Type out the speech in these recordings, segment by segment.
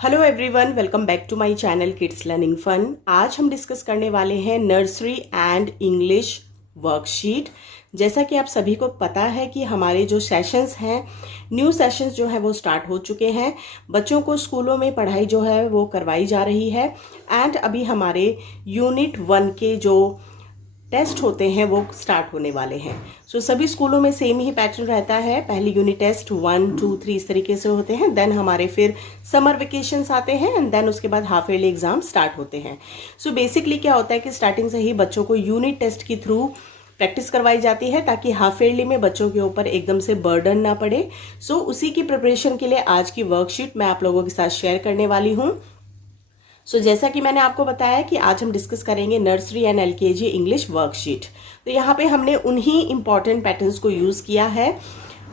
Hello everyone, welcome back to my channel kids learning fun. आज हम discuss करने वाले हैं नर्सरी एंड इंग्लिश वर्कशीट। जैसा कि आप सभी को पता है कि हमारे जो सेशंस हैं, न्यू सेशंस जो है वो स्टार्ट हो चुके हैं। बच्चों को स्कूलों में पढ़ाई जो है वो करवाई जा रही है एंड अभी हमारे यूनिट 1 के जो टेस्ट होते हैं वो स्टार्ट होने वाले हैं। सो सभी स्कूलों में सेम ही पैटर्न रहता है। पहली यूनिट टेस्ट 1, 2, 3 इस तरीके से होते हैं। देन हमारे फिर समर वेकेशंस आते हैं एंड देन उसके बाद हाफ ईयरली एग्जाम स्टार्ट होते हैं। सो बेसिकली क्या होता है कि स्टार्टिंग से ही बच्चों को यूनिट टेस्ट के थ्रू प्रैक्टिस करवाई जाती है ताकि हाफ ईयरली में बच्चों के ऊपर एकदम से बर्डन ना पड़े। सो उसी की प्रिपरेशन के लिए आज की वर्कशीट मैं आप लोगों के साथ शेयर करने वाली हूँ। जैसा कि मैंने आपको बताया कि आज हम डिस्कस करेंगे nursery and LKG English worksheet. तो यहाँ पे हमने उन्हीं इंपॉर्टेंट पैटर्न्स को यूज किया है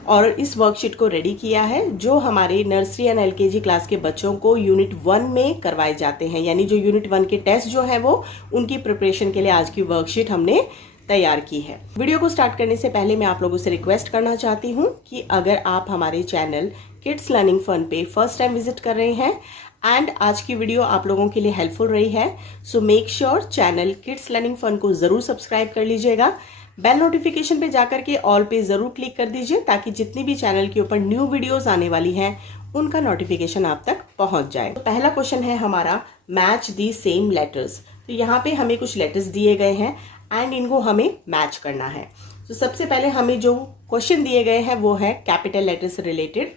और इस वर्कशीट को रेडी किया है जो हमारे नर्सरी एंड एलकेजी क्लास के बच्चों को यूनिट 1 में करवाए जाते हैं। यानी जो यूनिट 1 के टेस्ट जो है वो उनकी प्रिपरेशन के लिए आज की वर्कशीट हमने तैयार की है। वीडियो को स्टार्ट करने से पहले मैं आप लोगों से रिक्वेस्ट करना चाहती हूँ कि अगर आप हमारे चैनल किड्स लर्निंग फन पे फर्स्ट टाइम विजिट कर रहे हैं एंड आज की वीडियो आप लोगों के लिए हेल्पफुल रही है, so make sure channel kids learning fun को जरूर सब्सक्राइब कर लीजिएगा। बेल नोटिफिकेशन पे जाकर के ऑल पे जरूर क्लिक कर दीजिए ताकि जितनी भी चैनल के ऊपर न्यू वीडियोस आने वाली हैं उनका नोटिफिकेशन आप तक पहुंच जाए। तो पहला क्वेश्चन है हमारा, मैच दी सेम लेटर्स। तो यहाँ पे हमें कुछ लेटर्स दिए गए हैं एंड इनको हमें मैच करना है। तो सबसे पहले हमें जो क्वेश्चन दिए गए हैं वो है कैपिटल लेटर से रिलेटेड।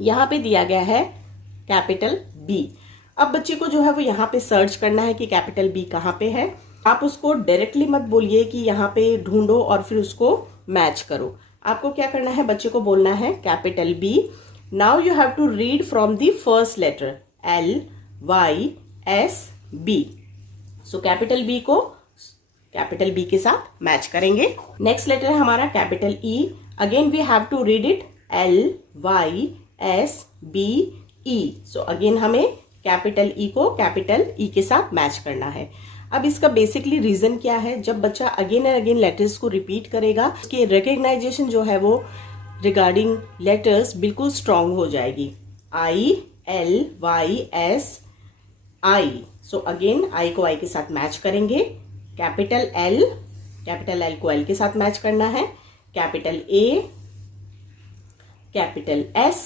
यहाँ पे दिया गया है कैपिटल बी। अब बच्चे को जो है वो यहाँ पे सर्च करना है कि कैपिटल बी कहाँ पे है। आप उसको डायरेक्टली मत बोलिए कि यहाँ पे ढूंढो और फिर उसको मैच करो। आपको क्या करना है, बच्चे को बोलना है capital B. Now you have to read from the first letter LYSB। So capital B को कैपिटल बी के साथ मैच करेंगे। नेक्स्ट लेटर है हमारा capital E। Again we have to read it LYSBE। So again हमें capital E को capital E के साथ मैच करना है। अब इसका बेसिकली रीजन क्या है, जब बच्चा अगेन एंड अगेन लेटर्स को रिपीट करेगा उसकी रिकग्नाइजेशन जो है वो रिगार्डिंग लेटर्स बिल्कुल स्ट्रांग हो जाएगी। ILYSI। सो अगेन I को I के साथ मैच करेंगे। कैपिटल L को L के साथ मैच करना है। Capital A, capital S,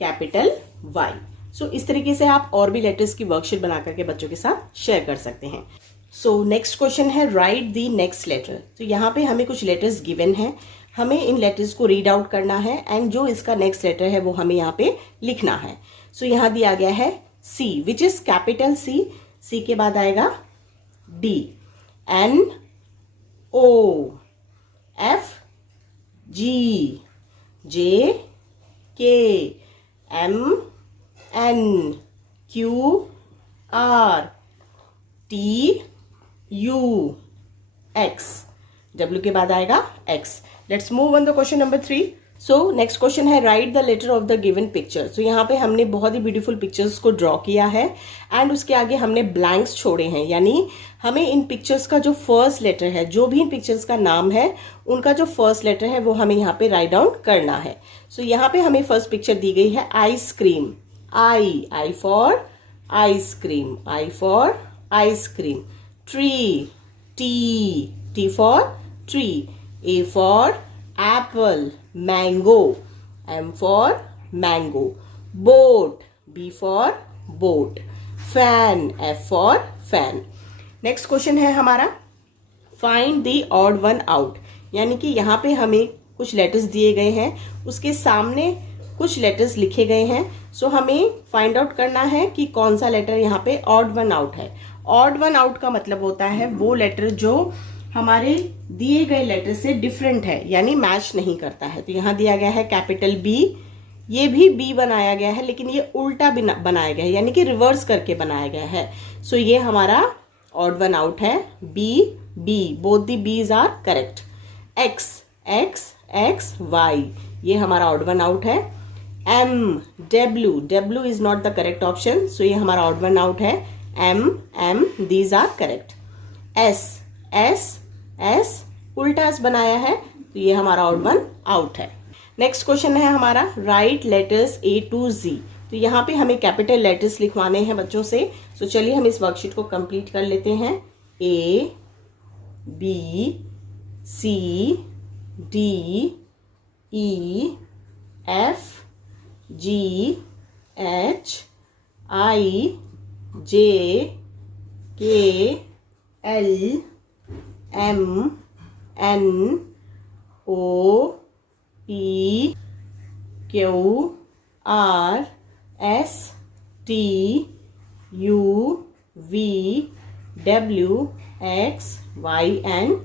capital Y। सो इस तरीके से आप और भी लेटर्स की वर्कशीट बना करके बच्चों के साथ शेयर कर सकते हैं। सो नेक्स्ट क्वेश्चन है राइट द नेक्स्ट लेटर। तो यहाँ पे हमें कुछ लेटर्स गिवन है, हमें इन लेटर्स को रीड आउट करना है एंड जो इसका नेक्स्ट लेटर है वो हमें यहाँ पे लिखना है। सो यहाँ दिया गया है C, which is capital C। C के बाद आएगा D, N, O, F, G, J, K, M, N, Q, R, T, U, X। W के बाद आएगा X। Let's move on the question number 3। So next question है right the letter of the given picture. So यहाँ पे हमने बहुत ही beautiful pictures को ड्रॉ किया है एंड उसके आगे हमने ब्लैंक्स छोड़े हैं। यानी हमें इन पिक्चर्स का जो फर्स्ट लेटर है, जो भी इन पिक्चर्स का नाम है, उनका जो फर्स्ट लेटर है वो हमें यहाँ पे राइट डाउन करना है। सो यहाँ पे हमें फर्स्ट पिक्चर दी गई है ice cream. I for ice cream, I for ice cream. Tree, T for tree। A for apple, mango। M for mango। boat, B for boat। fan, F for fan। Next question है हमारा find the odd one out. यानी कि यहाँ पे हमें कुछ letters दिए गए हैं, उसके सामने कुछ लेटर्स लिखे गए हैं। सो हमें फाइंड आउट करना है कि कौन सा लेटर यहाँ पे ऑड वन आउट है। ऑड वन आउट का मतलब होता है वो लेटर जो हमारे दिए गए लेटर से डिफरेंट है, यानी मैच नहीं करता है। तो यहाँ दिया गया है कैपिटल B। ये भी B बनाया गया है लेकिन ये उल्टा बनाया गया है, यानी कि रिवर्स करके बनाया गया है। सो ये हमारा ऑड वन आउट है। B, both the B's are correct. X, Y, ये हमारा ऑड वन आउट है। M, W is not the correct option. So ये हमारा ऑड वन आउट है। M, these are correct. S उल्टा S बनाया है तो ये हमारा ऑड वन आउट है। नेक्स्ट क्वेश्चन है हमारा right letters A to Z। तो यहाँ पे हमें कैपिटल लेटर्स लिखवाने हैं बच्चों से। सो चलिए हम इस वर्कशीट को कंप्लीट कर लेते हैं। A, B, C, D, E, F, G, H, I, J, K, L, M, N, O, P, Q, R, S, T, U, V, W, X, Y and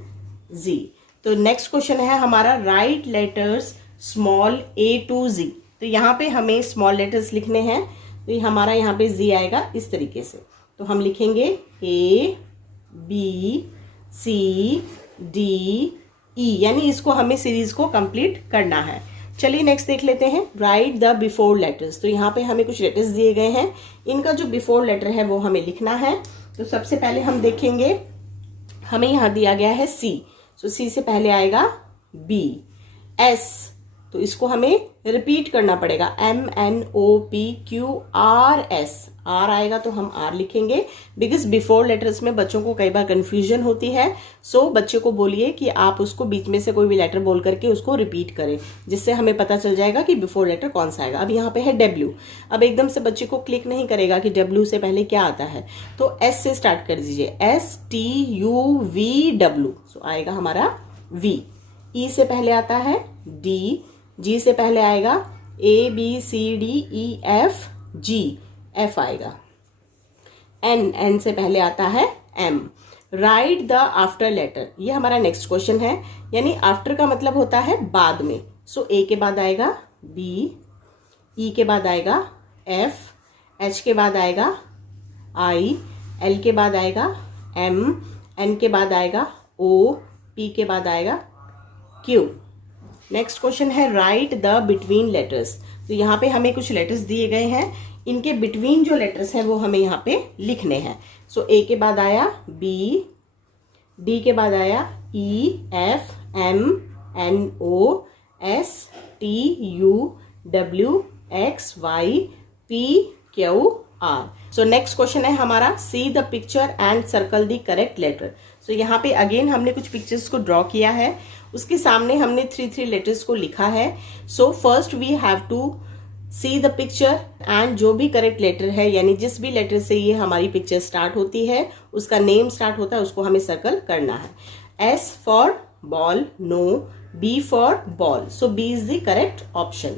Z। तो नेक्स्ट क्वेश्चन है हमारा, right letters small a to Z। तो यहाँ पे हमें small letters लिखने हैं। तो ये हमारा यहाँ पे Z आएगा इस तरीके से। तो हम लिखेंगे A, B, C, D, E, यानी इसको हमें सीरीज को कंप्लीट करना है। चलिए नेक्स्ट देख लेते हैं, राइट द बिफोर लेटर्स। तो यहाँ पे हमें कुछ लेटर्स दिए गए हैं, इनका जो बिफोर लेटर है वो हमें लिखना है। तो सबसे पहले हम देखेंगे, हमें यहाँ दिया गया है C। सो C से पहले आएगा B, S, तो इसको हमें रिपीट करना पड़ेगा, MNOPQRS, R आएगा तो हम R लिखेंगे, बिकॉज बिफोर लेटर्स में बच्चों को कई बार कंफ्यूजन होती है। सो बच्चे को बोलिए कि आप उसको बीच में से कोई भी लेटर बोल करके उसको रिपीट करें, जिससे हमें पता चल जाएगा कि बिफोर लेटर कौन सा आएगा। अब यहाँ पे है W। अब एकदम से बच्चे को क्लिक नहीं करेगा कि W से पहले क्या आता है, तो S से स्टार्ट कर दीजिए, STUVW, सो आएगा हमारा V। E से पहले आता है D, G से पहले आएगा ABCDEF, G, F आएगा। N से पहले आता है M। Right the after letter, ये हमारा नेक्स्ट क्वेश्चन है, यानी आफ्टर का मतलब होता है बाद में। सो A के बाद आएगा B, E के बाद आएगा F, H के बाद आएगा I, L के बाद आएगा M, N के बाद आएगा O, P के बाद आएगा Q। नेक्स्ट क्वेश्चन है, राइट द बिटवीन लेटर्स। तो यहाँ पे हमें कुछ लेटर्स दिए गए हैं, इनके बिटवीन जो लेटर्स हैं वो हमें यहाँ पे लिखने हैं। सो A के बाद आया B, D के बाद आया E, F, M, N, O, S, T, U, W, X, Y, P, Q, R। So next question है हमारा, see the picture and circle the correct letter. So यहाँ पे अगेन हमने कुछ पिक्चर्स को ड्रॉ किया है, उसके सामने हमने 3 लेटर्स को लिखा है। So first we have to see the picture and जो भी करेक्ट लेटर है, यानी जिस भी लेटर से ये हमारी पिक्चर स्टार्ट होती है, उसका नेम स्टार्ट होता है, उसको हमें सर्कल करना है। S for ball, no. B for ball, so B is the correct option.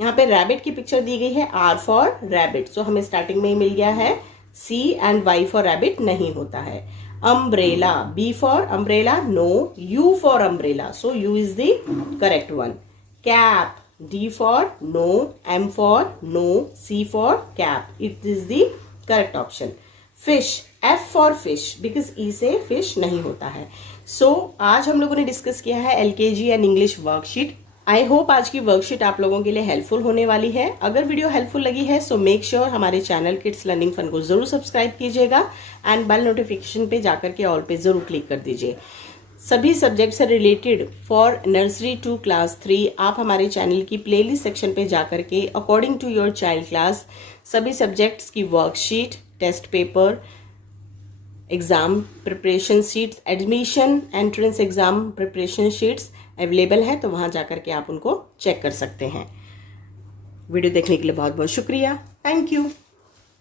यहाँ पे रैबिट की पिक्चर दी गई है, R फॉर रैबिट, सो हमें स्टार्टिंग में ही मिल गया है। C and Y for rabbit नहीं होता है। Umbrella, B for umbrella, no. U for umbrella, so U is the correct one. Cap, D for no, M for no, C for cap, it is the correct option. Fish, F for fish, because E से fish नहीं होता है। सो आज हम लोगों ने discuss किया है LKG and English worksheet. I hope आज की वर्कशीट आप लोगों के लिए हेल्पफुल होने वाली है। अगर वीडियो हेल्पफुल लगी है सो मेक श्योर हमारे चैनल किड्स लर्निंग फन को जरूर सब्सक्राइब कीजिएगा एंड बेल नोटिफिकेशन पे जाकर के ऑल पे जरूर क्लिक कर दीजिए। सभी सब्जेक्ट से related for nursery to class 3 आप हमारे चैनल की प्लेलिस्ट सेक्शन पे जाकर के according to your child class सभी सब्जेक्ट्स की worksheet, test paper, exam preparation sheets, admission entrance exam preparation sheets available है, तो वहां जाकर के आप उनको चेक कर सकते हैं। वीडियो देखने के लिए बहुत बहुत शुक्रिया। Thank you.